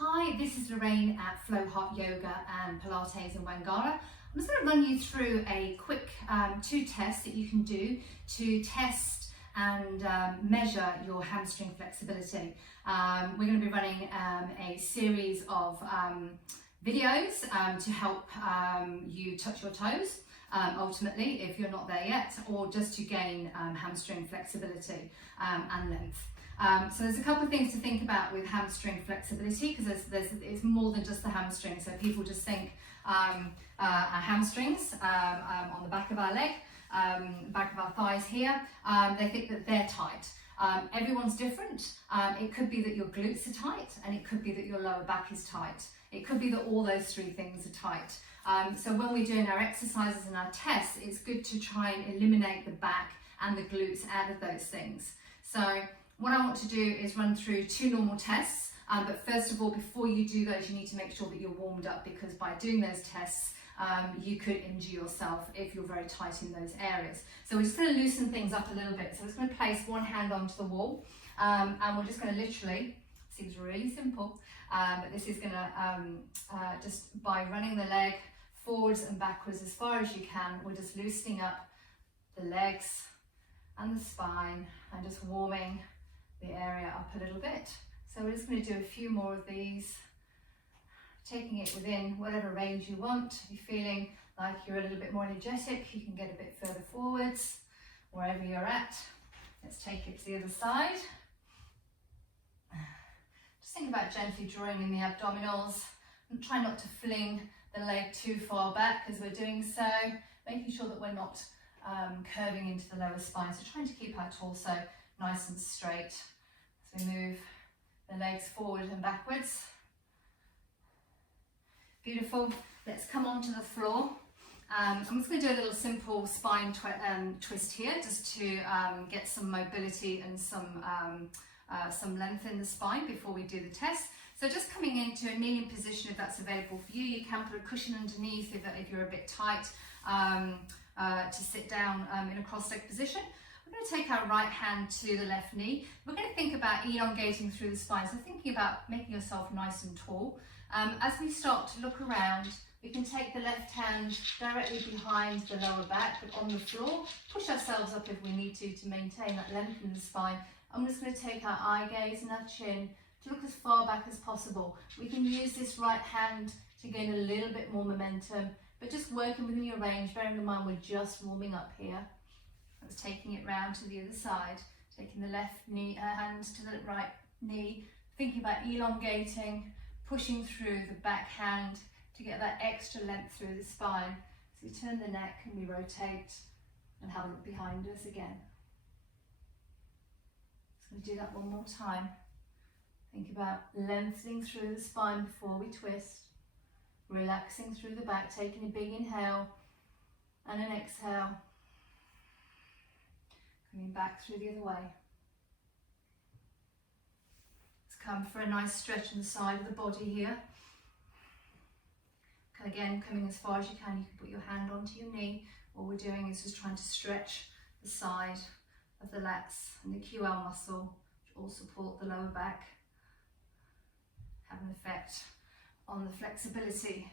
Hi, this is Lorraine at Flow Hot Yoga and Pilates in Wangara. I'm just going to run you through a quick 2 tests that you can do to test and measure your hamstring flexibility. We're going to be running a series of videos to help you touch your toes, ultimately, if you're not there yet, or just to gain hamstring flexibility and length. So there's a couple of things to think about with hamstring flexibility, because it's more than just the hamstring. So people just think our hamstrings on the back of our leg, back of our thighs here, they think that they're tight. Everyone's different. It could be that your glutes are tight, and it could be that your lower back is tight. It could be that all those 3 things are tight. So when we're doing our exercises and our tests, it's good to try and eliminate the back and the glutes out of those things. So what I want to do is run through 2 normal tests, but first of all, before you do those, you need to make sure that you're warmed up, because by doing those tests, you could injure yourself if you're very tight in those areas. So we're just going to loosen things up a little bit. So we're just going to place one hand onto the wall, and we're just going to literally, seems really simple, but this is going to, just by running the leg forwards and backwards as far as you can, we're just loosening up the legs and the spine and just warming the area up a little bit. So we're just going to do a few more of these, taking it within whatever range you want. If you're feeling like you're a little bit more energetic, you can get a bit further forwards, wherever you're at. Let's take it to the other side. Just think about gently drawing in the abdominals, and try not to fling the leg too far back as we're doing so, making sure that we're not curving into the lower spine. So trying to keep our torso nice and straight as we move the legs forward and backwards. Beautiful. Let's come onto the floor. I'm just going to do a little simple spine twist here, just to get some mobility and some length in the spine before we do the test. So just coming into a kneeling position, if that's available for you. You can put a cushion underneath if you're a bit tight, to sit down in a cross-legged position. We're going to take our right hand to the left knee. We're going to think about elongating through the spine, so thinking about making yourself nice and tall. As we start to look around, we can take the left hand directly behind the lower back, but on the floor, push ourselves up if we need to maintain that length in the spine. I'm just going to take our eye gaze and our chin to look as far back as possible. We can use this right hand to gain a little bit more momentum, but just working within your range, bearing in mind we're just warming up here. That's taking it round to the other side, taking the left knee hand to the right knee, thinking about elongating, pushing through the back hand to get that extra length through the spine. So we turn the neck and we rotate and have a look behind us again. So we do that one more time. Think about lengthening through the spine before we twist, relaxing through the back, taking a big inhale and an exhale, coming back through the other way. Let's come for a nice stretch on the side of the body here. Again, coming as far as you can put your hand onto your knee. What we're doing is just trying to stretch the side of the lats and the QL muscle, which all support the lower back, have an effect on the flexibility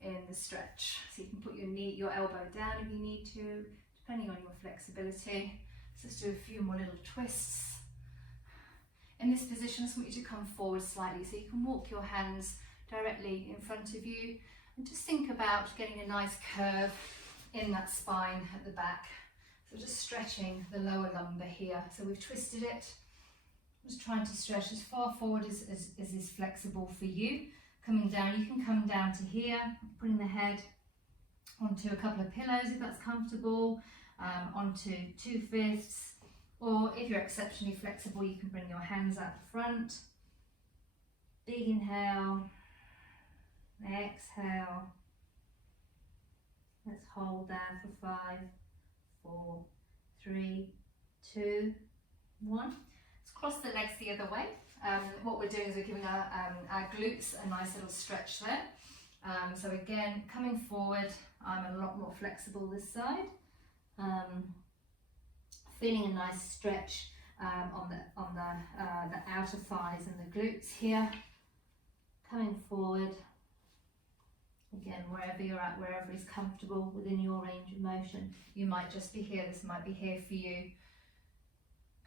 in the stretch. So you can put your elbow down if you need to, depending on your flexibility. So let's do a few more little twists. In this position, I just want you to come forward slightly, so you can walk your hands directly in front of you, and just think about getting a nice curve in that spine at the back. So just stretching the lower lumbar here. So we've twisted it. Just trying to stretch as far forward as is flexible for you. Coming down, you can come down to here, putting the head onto a couple of pillows if that's comfortable, onto 2/5, or if you're exceptionally flexible, you can bring your hands out the front. Big inhale, exhale. Let's hold there for 5, 4, 3, 2, 1. Let's cross the legs the other way. What we're doing is we're giving our glutes a nice little stretch there. So again, coming forward, I'm a lot more flexible this side. Feeling a nice stretch on the outer thighs and the glutes here. coming forward. Again, wherever you're at, wherever is comfortable within your range of motion. You might just be here, this might be here for you.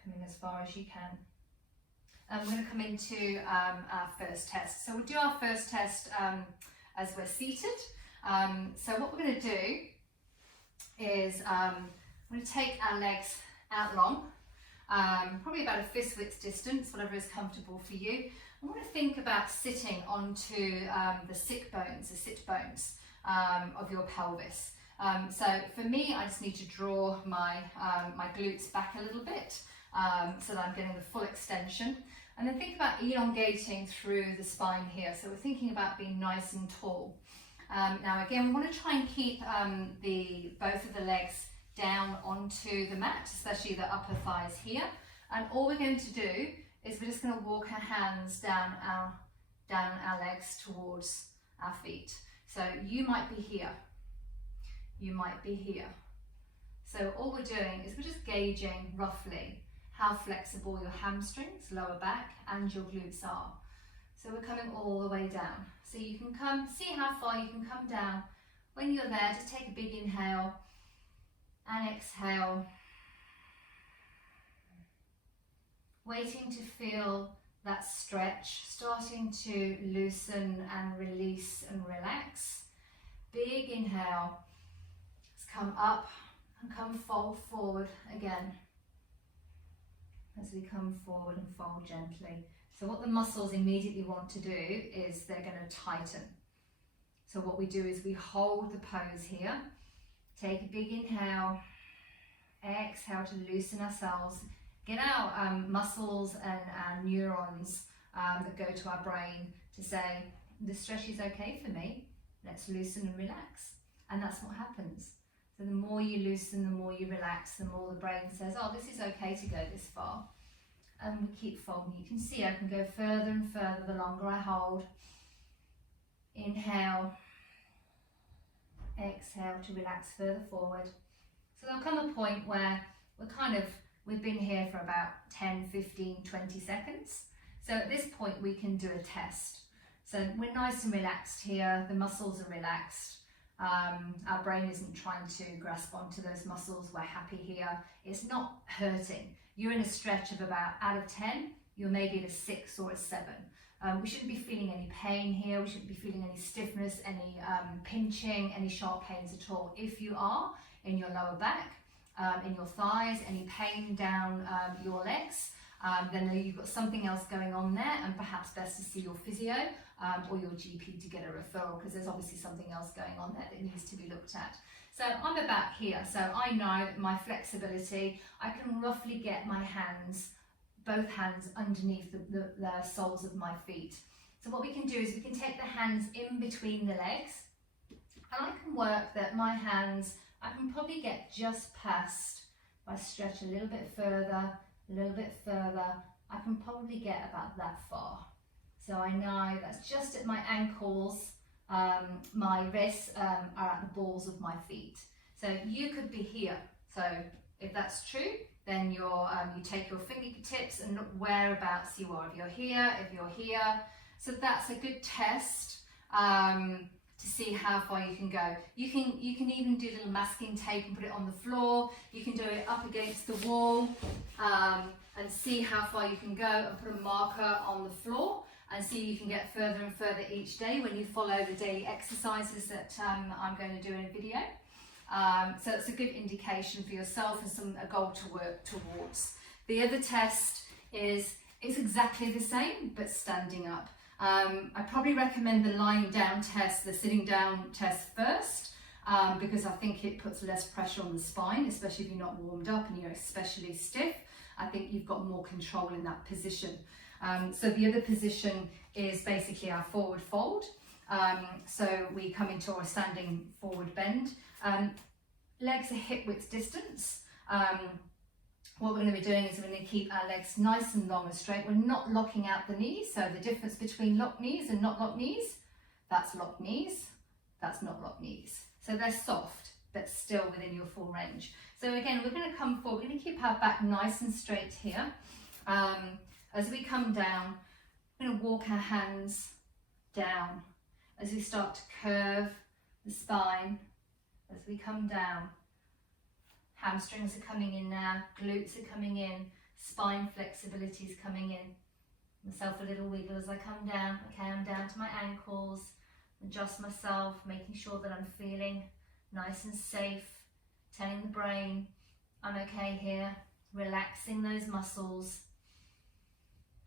Coming as far as you can. We're going to come into our first test. So we'll do our first test as we're seated. So what we're going to do is we're going to take our legs out long, probably about a fist width distance, whatever is comfortable for you. I want to think about sitting onto the sit bones of your pelvis. So for me, I just need to draw my glutes back a little bit so that I'm getting the full extension. And then think about elongating through the spine here. So we're thinking about being nice and tall. Now again, we want to try and keep both of the legs down onto the mat, especially the upper thighs here. And all we're going to do is we're just going to walk our hands down our legs towards our feet. So you might be here, you might be here. So all we're doing is we're just gauging roughly how flexible your hamstrings, lower back, and your glutes are. So we're coming all the way down. So you can see how far you can come down. When you're there, just take a big inhale and exhale. Waiting to feel that stretch, starting to loosen and release and relax. Big inhale. Let's come up and come fold forward again. As we come forward and fold gently. So what the muscles immediately want to do is they're going to tighten. So what we do is we hold the pose here. Take a big inhale. Exhale to loosen ourselves. Get our muscles and our neurons that go to our brain to say, this stretch is okay for me. Let's loosen and relax. And that's what happens. So the more you loosen, the more you relax, the more the brain says, oh, this is okay to go this far. And we keep folding. You can see I can go further and further the longer I hold. Inhale. Exhale to relax further forward. So there'll come a point where we've been here for about 10, 15, 20 seconds. So at this point we can do a test. So we're nice and relaxed here. The muscles are relaxed. Our brain isn't trying to grasp onto those muscles. We're happy here. It's not hurting. You're in a stretch of about, out of 10, you're maybe at a 6 or a 7. We shouldn't be feeling any pain here. We shouldn't be feeling any stiffness, any pinching, any sharp pains at all. If you are in your lower back, in your thighs, any pain down your legs, then you've got something else going on there, and perhaps best to see your physio or your GP to get a referral, because there's obviously something else going on there that needs to be looked at. So I'm about here, so I know my flexibility, I can roughly get my hands, both hands underneath the soles of my feet. So what we can do is we can take the hands in between the legs, and I can work that my hands, I can probably get just past, if I stretch a little bit further, I can probably get about that far. So I know that's just at my ankles, my wrists are at the balls of my feet. So you could be here. So if that's true, then you take your fingertips and look whereabouts you are. If you're here. So that's a good test to see how far you can go. You can even do little masking tape and put it on the floor. You can do it up against the wall and see how far you can go, and put a marker on the floor and see you can get further and further each day when you follow the daily exercises that I'm going to do in a video. So it's a good indication for yourself and a goal to work towards. The other test is exactly the same, but standing up. I probably recommend the lying down test, the sitting down test first, because I think it puts less pressure on the spine, especially if you're not warmed up and you're especially stiff. I think you've got more control in that position. So the other position is basically our forward fold. So we come into our standing forward bend. Legs are hip width distance. What we're going to be doing is we're going to keep our legs nice and long and straight. We're not locking out the knees. So the difference between locked knees and not locked knees, that's locked knees, that's not locked knees. So they're soft, but still within your full range. So again, we're going to come forward, we're going to keep our back nice and straight here. As we come down, we're going to walk our hands down. As we start to curve the spine, as we come down, hamstrings are coming in now, glutes are coming in, spine flexibility is coming in. Myself a little wiggle as I come down. Okay, I'm down to my ankles, adjust myself, making sure that I'm feeling nice and safe, telling the brain I'm okay here, relaxing those muscles.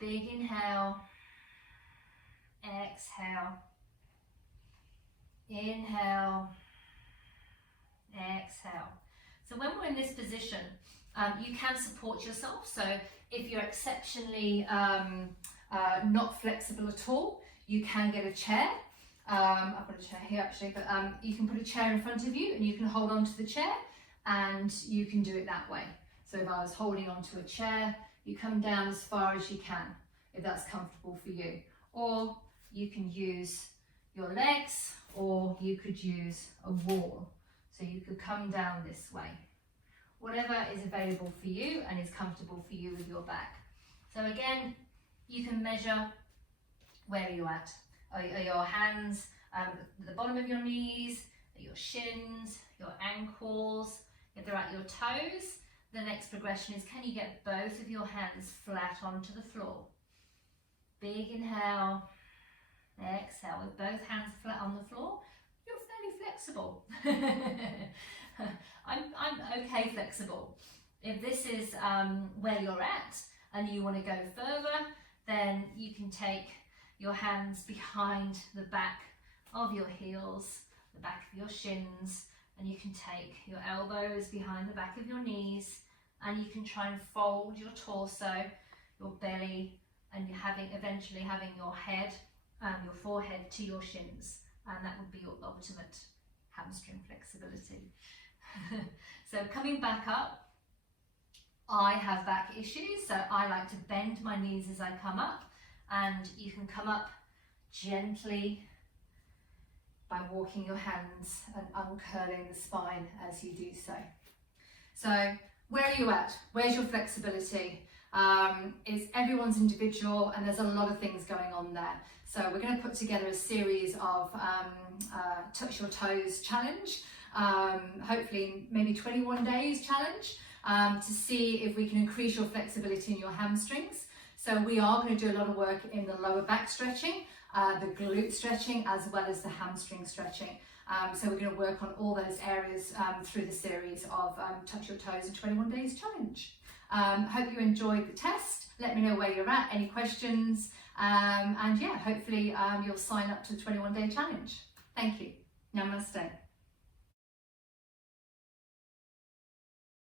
Big inhale, exhale, inhale, exhale. So when we're in this position, you can support yourself. So if you're exceptionally not flexible at all, you can get a chair. I've got a chair here actually, but you can put a chair in front of you and you can hold on to the chair and you can do it that way. So if I was holding onto a chair, you come down as far as you can, if that's comfortable for you. Or you can use your legs, or you could use a wall. So you could come down this way. Whatever is available for you and is comfortable for you with your back. So again, you can measure where you're at. Are your hands at the bottom of your knees, your shins, your ankles, if they're at your toes. The next progression is, can you get both of your hands flat onto the floor? Big inhale, exhale. With both hands flat on the floor, you're fairly flexible. I'm okay flexible. If this is where you're at and you want to go further, then you can take your hands behind the back of your heels, the back of your shins, and you can take your elbows behind the back of your knees, and you can try and fold your torso, your belly, and you're eventually having your head, your forehead to your shins, and that would be your ultimate hamstring flexibility. So coming back up, I have back issues, so I like to bend my knees as I come up, and you can come up gently by walking your hands and uncurling the spine as you do so. So where are you at? Where's your flexibility? Everyone's individual, and there's a lot of things going on there. So we're going to put together a series of touch your toes challenge, hopefully maybe 21 days challenge, to see if we can increase your flexibility in your hamstrings. So we are going to do a lot of work in the lower back stretching, the glute stretching, as well as the hamstring stretching. So we're going to work on all those areas through the series of Touch Your Toes in 21 Days Challenge. Hope you enjoyed the test. Let me know where you're at, any questions, and yeah, hopefully you'll sign up to the 21 Day Challenge. Thank you. Namaste.